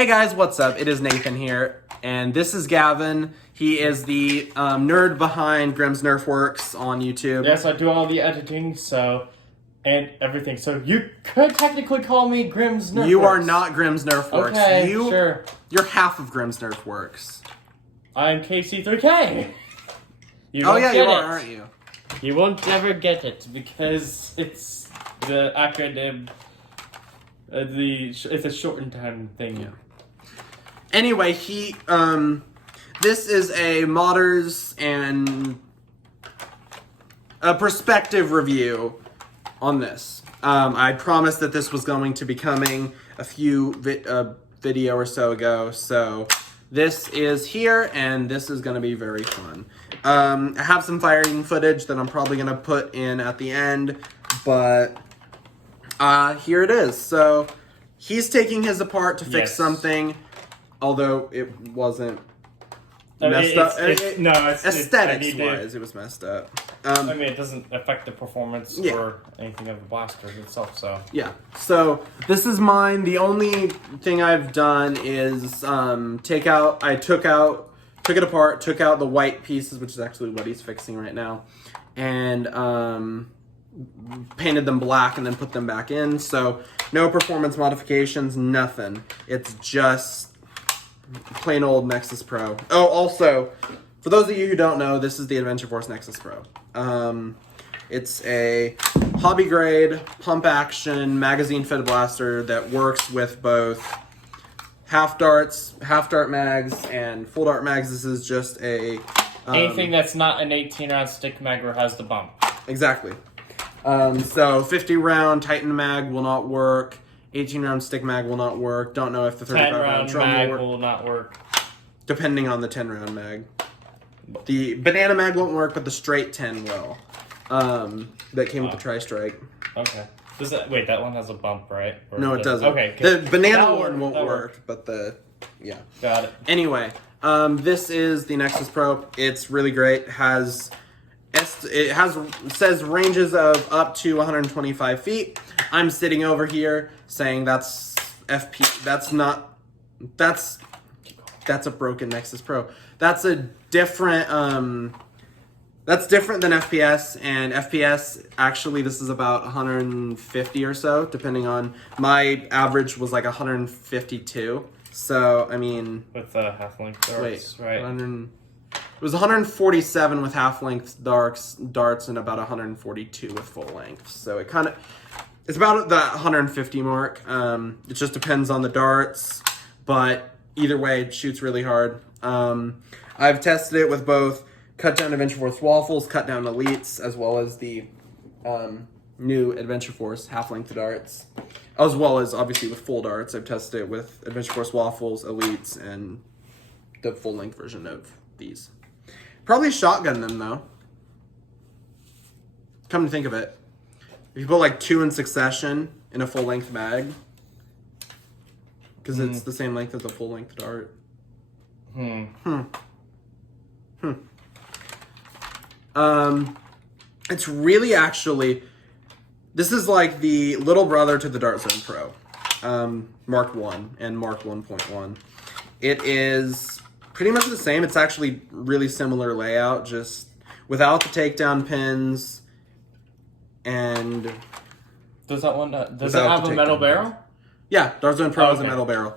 Hey guys, what's up? It is Nathan here, and this is Gavin. He is the nerd behind Grimm's Nerf Works on YouTube. Yes, I do all the editing, and everything. So you could technically call me Grimm's Nerf Works. You are not Grimm's Nerf Works. Okay, sure. You're half of Grimm's Nerf Works. I'm KC3K. You are, aren't you? You won't ever get it because it's the acronym. It's a shortened time thing. Yeah. Anyway, this is a modders and a perspective review on this. I promised that this was going to be coming a few video or so ago, so this is here, and this is going to be very fun. I have some firing footage that I'm probably going to put in at the end, but here it is. So he's taking his apart to fix something, although it wasn't messed up. Aesthetics-wise, it was messed up. I mean, it doesn't affect the performance or anything of the blaster itself, so. Yeah, so this is mine. The only thing I've done is took it apart, took out the white pieces, which is actually what he's fixing right now, and painted them black and then put them back in. So no performance modifications, nothing. It's just plain old Nexus Pro. Oh, also, for those of you who don't know, this is the Adventure Force Nexus Pro. It's a hobby grade pump action magazine fitted blaster that works with both half dart mags and full dart mags. This is just a anything that's not an 18-round stick mag or has the bump. Exactly. So 50 round Titan mag will not work. 18 round stick mag will not work. Don't know if the 35 round drum mag will not work. Depending on the 10 round mag. The banana mag won't work, but the straight 10 will. That came with the Tri-Strike. Okay. Wait, that one has a bump, right? Or no, it doesn't. Okay. The banana one won't work, but yeah. Got it. Anyway, this is the Nexus Pro. It's really great. It says ranges of up to 125 feet. I'm sitting over here saying that's FP. That's a broken Nexus Pro. That's a different. That's different than FPS, and FPS, actually, this is about 150 or so, depending on, my average was like 152, so, I mean... With half-length darts, right? It was 147 with half-length darts and about 142 with full length, so it's about the 150 mark. It just depends on the darts, but either way, it shoots really hard. I've tested it with both cut down Adventure Force Waffles, cut down Elites, as well as the new Adventure Force half-length darts, as well as obviously with full darts. I've tested it with Adventure Force Waffles, Elites, and the full-length version of these. Probably shotgun them though. Come to think of it, if you put like 2 in succession in a full-length mag, because it's the same length as a full-length dart. It's really actually, this is like the little brother to the Dart Zone Pro, Mark 1 and Mark 1.1. It is pretty much the same. It's actually really similar layout, just without the takedown pins, and does that one, does it have a metal barrel? Yeah, Dart Zone Pro has a metal barrel.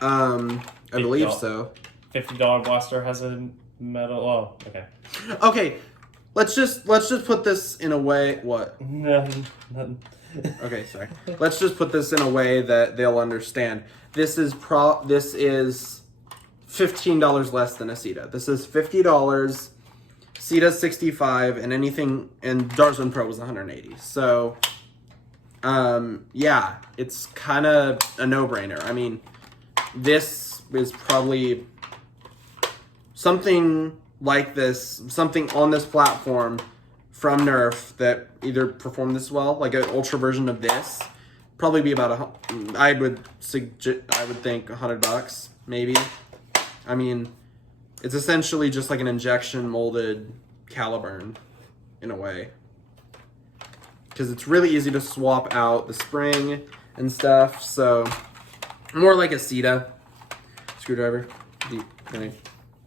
I believe so. $50 blaster has a metal, oh, okay. Okay. Let's just put this in a way. What? Nothing. Okay, sorry. Let's just put this in a way that they'll understand. This is $15 less than a CETA. This is $50. CETA's $65, and anything. And Dart Zone Pro was $180. So, yeah, it's kind of a no-brainer. I mean, this is probably something like this, something on this platform from Nerf that either performed this well, like an ultra version of this, probably be about I would think $100 maybe. I mean, it's essentially just like an injection molded Caliburn in a way, because it's really easy to swap out the spring and stuff. So more like a CETA. screwdriver. Can I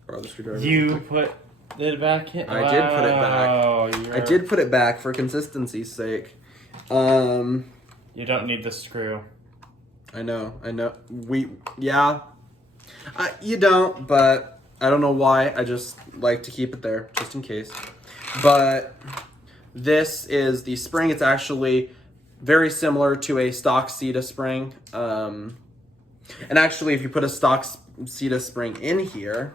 borrow the screwdriver? You put it back in? I did put it back. I did put it back for consistency's sake. You don't need the screw. I know. You don't, but I don't know why. I just like to keep it there, just in case. But this is the spring. It's actually very similar to a stock CETA spring. And actually, if you put a stock CETA spring in here,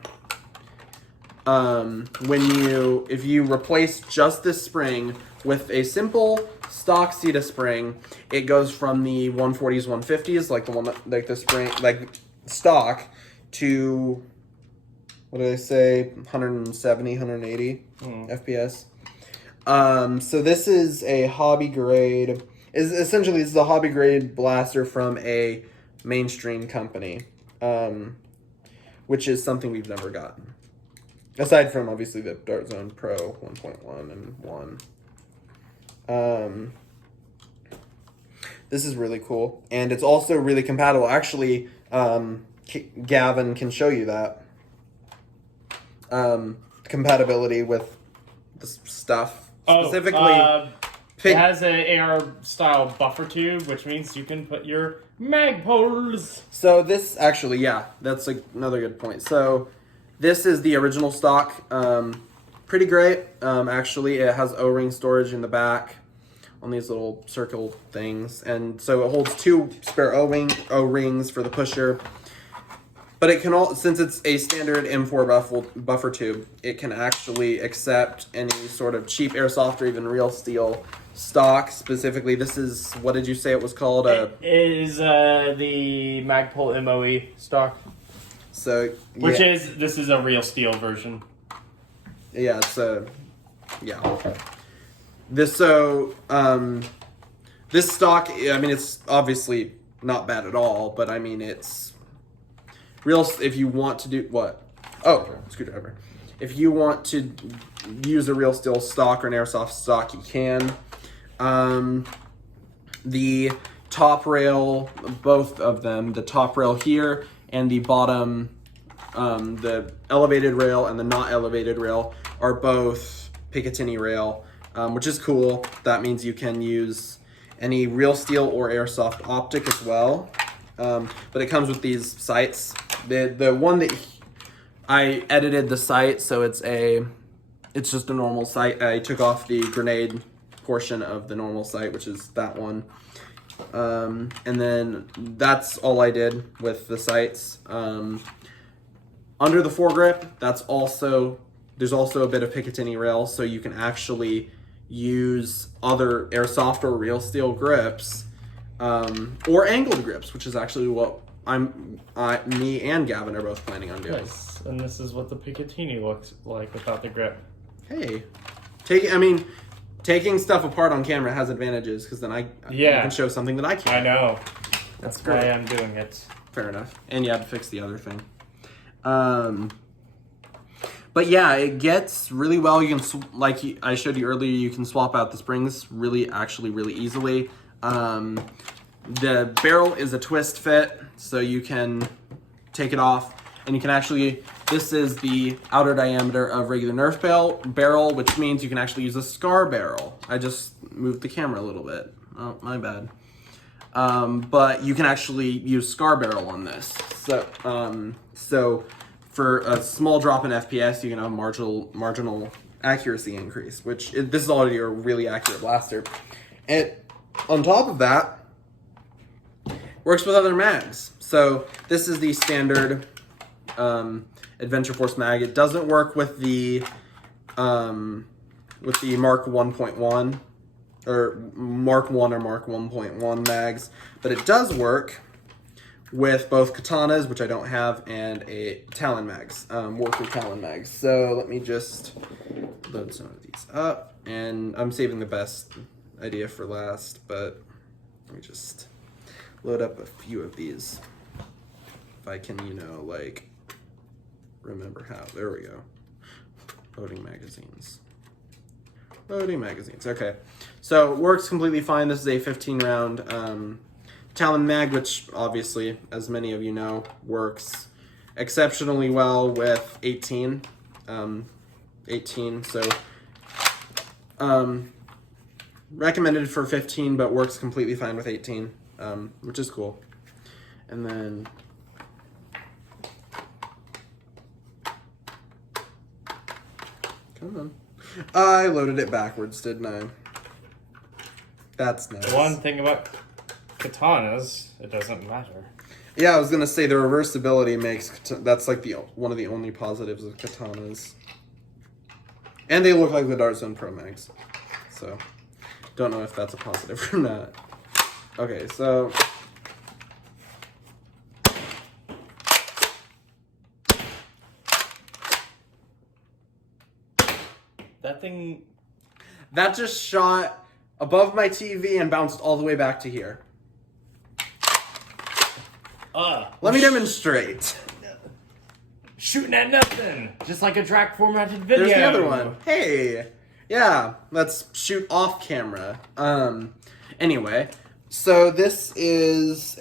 if you replace just this spring with a simple stock CETA spring, it goes from the 140s, 150s, like the one that, like the spring, like stock, to, what did I say, 170, 180 FPS. So this is a hobby grade, essentially this is a hobby grade blaster from a mainstream company, which is something we've never gotten. Aside from, obviously, the Dart Zone Pro 1.1 and 1. This is really cool. And it's also really compatible. Actually, Gavin can show you that. Compatibility with the stuff. Specifically, it has an AR-style buffer tube, which means you can put your mag poles. So this, actually, yeah, that's another good point. So this is the original stock. Pretty great. Actually, it has O-ring storage in the back on these little circle things. And so it holds 2 spare O-rings for the pusher. But it can since it's a standard M4 buffer tube, it can actually accept any sort of cheap airsoft or even real steel stock. Specifically, this is, what did you say it was called? It is the Magpul MOE stock. So, yeah. This is a real steel version. Yeah, it's this stock, I mean, it's obviously not bad at all, but I mean, it's real. If you want to do what? Oh, screwdriver. If you want to use a real steel stock or an airsoft stock, you can. The top rail, both of them, the top rail here and the bottom, the elevated rail and the not elevated rail are both Picatinny rail, which is cool. That means you can use any real steel or airsoft optic as well. But it comes with these sights. The one that I edited the sight, so it's just a normal sight. I took off the grenade portion of the normal sight, which is that one. And then that's all I did with the sights. Under the foregrip, there's also a bit of Picatinny rail, so you can actually use other airsoft or real steel grips, or angled grips, which is actually what me and Gavin are both planning on doing. Nice. And this is what the Picatinny looks like without the grip. Hey, taking stuff apart on camera has advantages, because then I can show something that I can't. I know. That's great. Why I'm doing it. Fair enough. And you had to fix the other thing. But yeah, it gets really well. You can, like I showed you earlier, you can swap out the springs really easily. The barrel is a twist fit, so you can take it off, and you can actually, this is the outer diameter of regular Nerf barrel, which means you can actually use a scar barrel. I just moved the camera a little bit. Oh, my bad. But you can actually use scar barrel on this. So for a small drop in FPS, you can have marginal accuracy increase, which this is already a really accurate blaster. And on top of that, works with other mags. So this is the standard Adventure Force mag. It doesn't work with the Mark 1.1 or Mark 1 or Mark 1.1 mags, but it does work with both katanas, which I don't have, and a Talon mags, work with Talon mags. So let me just load some of these up, and I'm saving the best idea for last, but let me just load up a few of these. If I can, remember how. There we go. Loading magazines. Okay. So it works completely fine. This is a 15 round Talon mag, which obviously, as many of you know, works exceptionally well with 18. 18, so recommended for 15, but works completely fine with 18, which is cool. And then come on. I loaded it backwards, didn't I? That's nice. One thing about katanas, it doesn't matter. Yeah, I was gonna say the reversibility makes that's like one of the only positives of katanas, and they look like the Dart Zone Pro Mags, so don't know if that's a positive or not. Okay, so that just shot above my TV and bounced all the way back to here. Let me demonstrate. Shooting at nothing, just like a track formatted video. There's the other one. Hey, yeah, let's shoot off camera. Anyway, so this is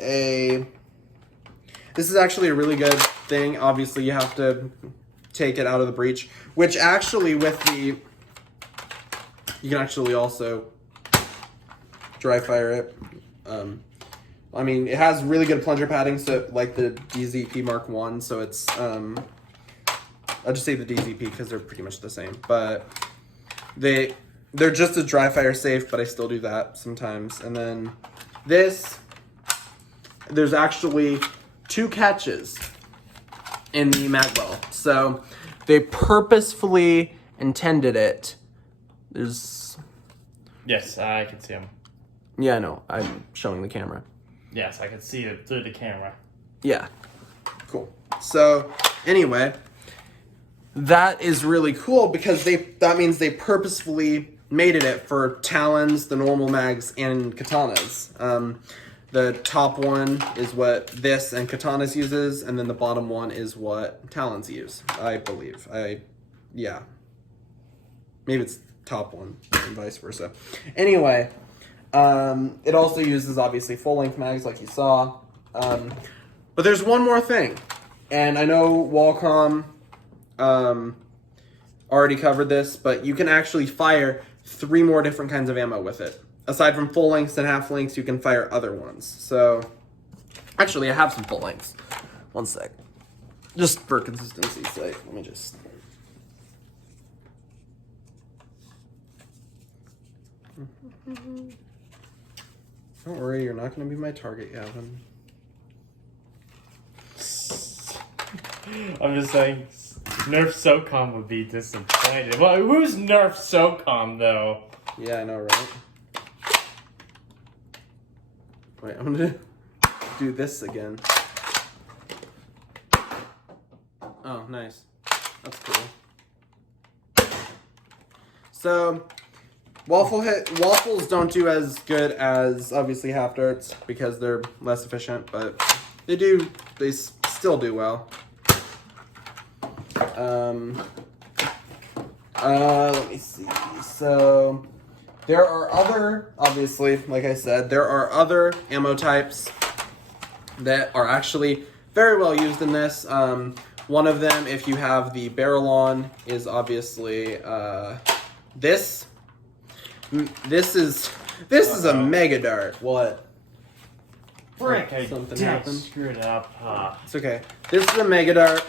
actually a really good thing. Obviously, you have to take it out of the breech, which actually you can actually also dry fire it. I mean, it has really good plunger padding, so like the DZP Mark 1, so it's, I'll just say the DZP because they're pretty much the same, but they're just as dry fire safe, but I still do that sometimes. And then there's actually 2 catches in the magwell, so they purposefully intended it. Yes, I can see them. Yeah, I know, I'm showing the camera. Yes, I can see it through the camera. Yeah. Cool. So, anyway, that is really cool because that means they purposefully made it for Talons, the normal mags, and katanas. The top one is what this and katanas uses, and then the bottom one is what Talons use, I believe. Yeah. Maybe it's top one and vice versa. Anyway, it also uses, obviously, full-length mags like you saw. But there's one more thing. And I know Wacom already covered this, but you can actually fire 3 more different kinds of ammo with it. Aside from full-lengths and half-lengths, you can fire other ones. So, actually, I have some full-lengths. One sec. Just for consistency's sake, let me just... Don't worry, you're not going to be my target, Gavin. I'm just saying, Nerf SOCOM would be disappointed. Well, who's Nerf SOCOM, though? Yeah, I know, right? Wait, I'm going to do this again. Oh, nice. That's cool. So... Waffles don't do as good as, obviously, half darts because they're less efficient, but they still do well. Let me see. So, there are obviously, like I said, there are other ammo types that are actually very well used in this. One of them, if you have the barrel on, is obviously, this. This is a mega dart. What? Frick, I Something did happened? screw it up. It's okay. This is a mega dart.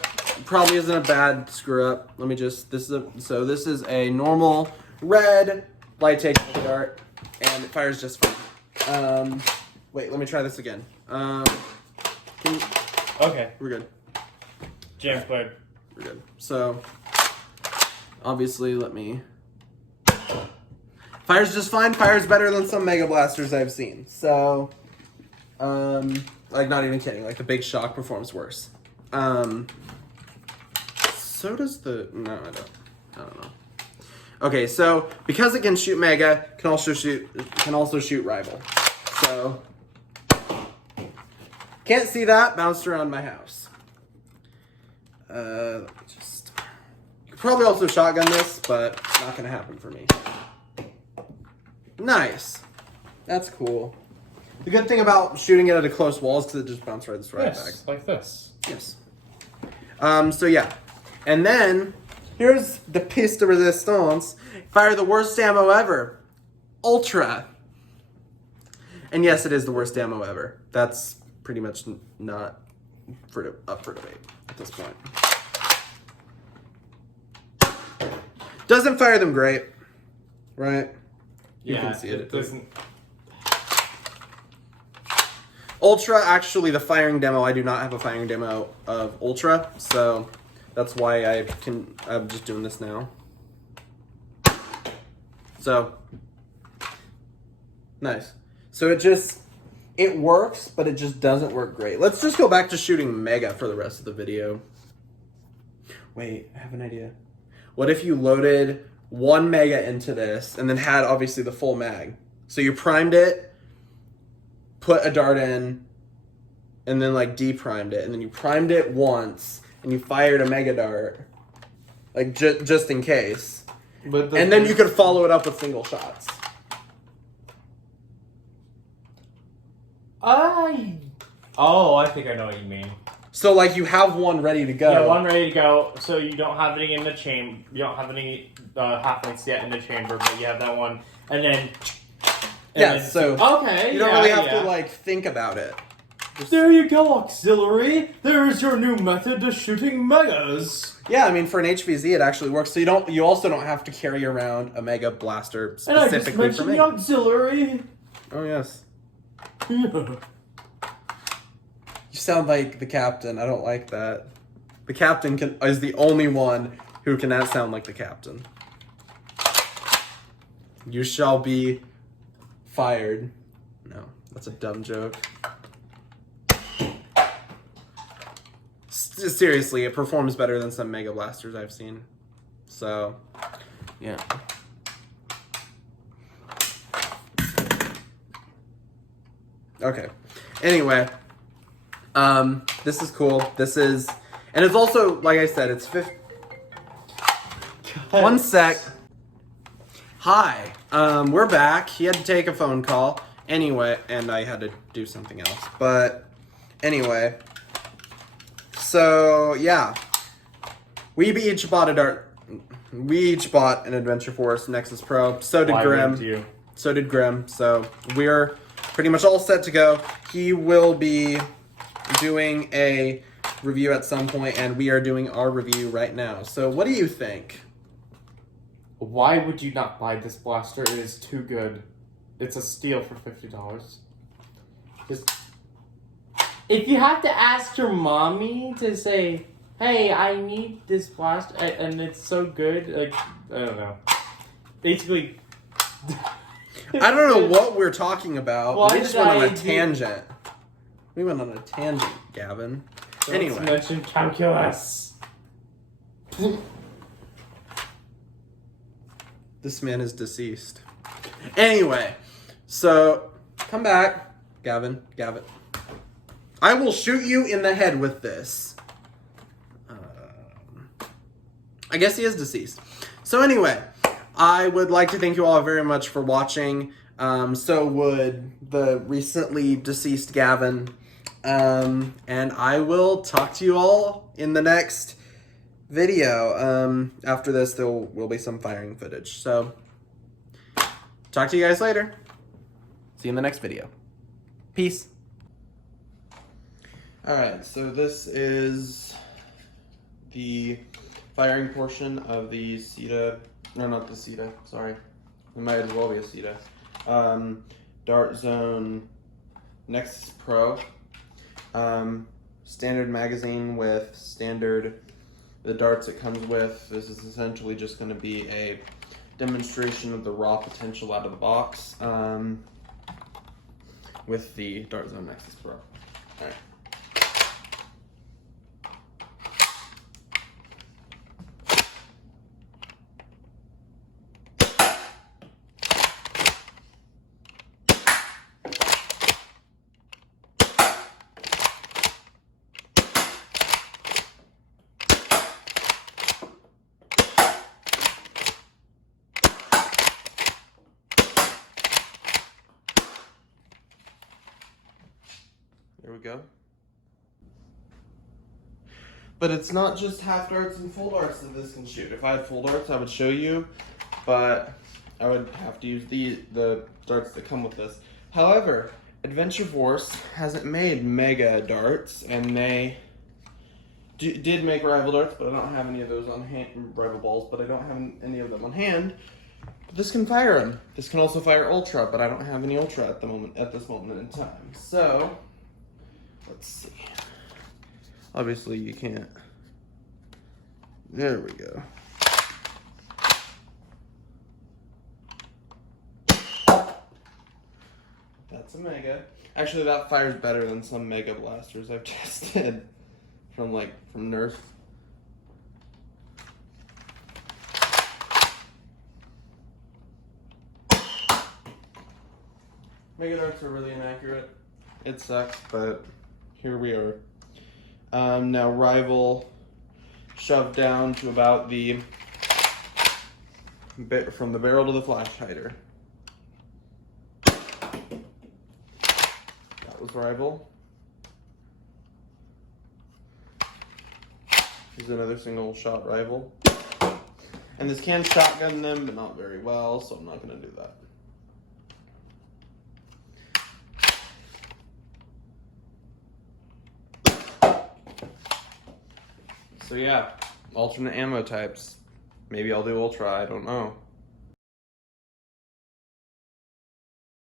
Probably isn't a bad screw up. Let me just. This is a normal red light take mega dart, and it fires just fine. Wait, let me try this again. Okay. We're good. James played. We're good. So, obviously, let me. Fires just fine. Fires better than some Mega Blasters I've seen. So, like, not even kidding. Like, the Big Shock performs worse. So does the... No, I don't know. Okay, so, because it can shoot Mega, it can also shoot Rival. So, can't see that. Bounced around my house. Let me just... You could probably also shotgun this, but not going to happen for me. Nice. That's cool. The good thing about shooting it at a close wall is because it just bounces right back. Like this. Yes. So yeah. And then, here's the piece de resistance. Fire the worst ammo ever. Ultra. And yes, it is the worst ammo ever. That's pretty much not up for debate at this point. Doesn't fire them great, right? You can see it. It doesn't. Ultra, actually, the firing demo, I do not have a firing demo of Ultra, so that's why I'm just doing this now. So, nice. So it works, but it just doesn't work great. Let's just go back to shooting Mega for the rest of the video. Wait, I have an idea. What if you loaded 1 Mega into this and then had obviously the full mag? So you primed it, put a dart in, and then like deprimed it, and then you primed it once and you fired a Mega dart, like just in case. And then you could follow it up with single shots. I think I know what you mean. So like you have one ready to go. Yeah, one ready to go. So you don't have any in the chamber. You don't have any halflings yet in the chamber, but you have that one, and then. So okay, you don't really have to like think about it. There you go, auxiliary. There's your new method to shooting megas. Yeah, I mean for an HVZ it actually works. So you also don't have to carry around a Mega Blaster specifically and I just mentioned for me. the auxiliary. Oh yes. Yeah. You sound like the captain. I don't like that. The captain is the only one who cannot sound like the captain. You shall be fired. No, that's a dumb joke. Seriously, it performs better than some Mega Blasters I've seen. So, yeah. Okay. Anyway. This is cool. And it's also, like I said, it's 50. One sec. Hi. We're back. He had to take a phone call. Anyway, and I had to do something else. But, anyway. So, yeah. We each bought an Adventure Force Nexus Pro. So did Grim. So did Grim. So, we're pretty much all set to go. He will be doing a review at some point, and we are doing our review right now. So what do you think? Why would you not buy this blaster? It is too good. It's a steal for $50. Just if you have to ask your mommy to say, hey, I need this blaster, and it's so good, like, I don't know. Basically, I don't know what we're talking about. Why We just went on a tangent. We went on a tangent, Gavin. Anyway. Let's mention calculus. This man is deceased. Anyway, so come back, Gavin. I will shoot you in the head with this. I guess he is deceased. So anyway, I would like to thank you all very much for watching. So would the recently deceased Gavin. And I will talk to you all in the next video. After this, there will be some firing footage. So, talk to you guys later. See you in the next video. Peace. Alright, so this is the firing portion of the CETA. No, not the CETA, sorry. It might as well be a CETA. Dart Zone Nexus Pro. Standard magazine with the darts it comes with. This is essentially just going to be a demonstration of the raw potential out of the box with the Dart Zone Nexus Pro. Alright. There we go. But it's not just half darts and full darts that this can shoot. If I had full darts, I would show you, but I would have to use the darts that come with this. However, Adventure Force hasn't made mega darts, and they did make rival darts, but I don't have any of those on hand, rival balls, but I don't have any of them on hand. But this can fire them. This can also fire Ultra, but I don't have any Ultra at this moment in time. So, let's see. Obviously you can't. There we go. That's a mega. Actually, that fires better than some mega blasters I've tested from Nerf. Mega darts are really inaccurate. It sucks, but here we are. Now rival shoved down to about the bit from the barrel to the flash hider. That was rival. Here's another single shot rival. And this can shotgun them, but not very well, so I'm not gonna do that. So yeah, alternate ammo types. Maybe I'll do Ultra, I don't know.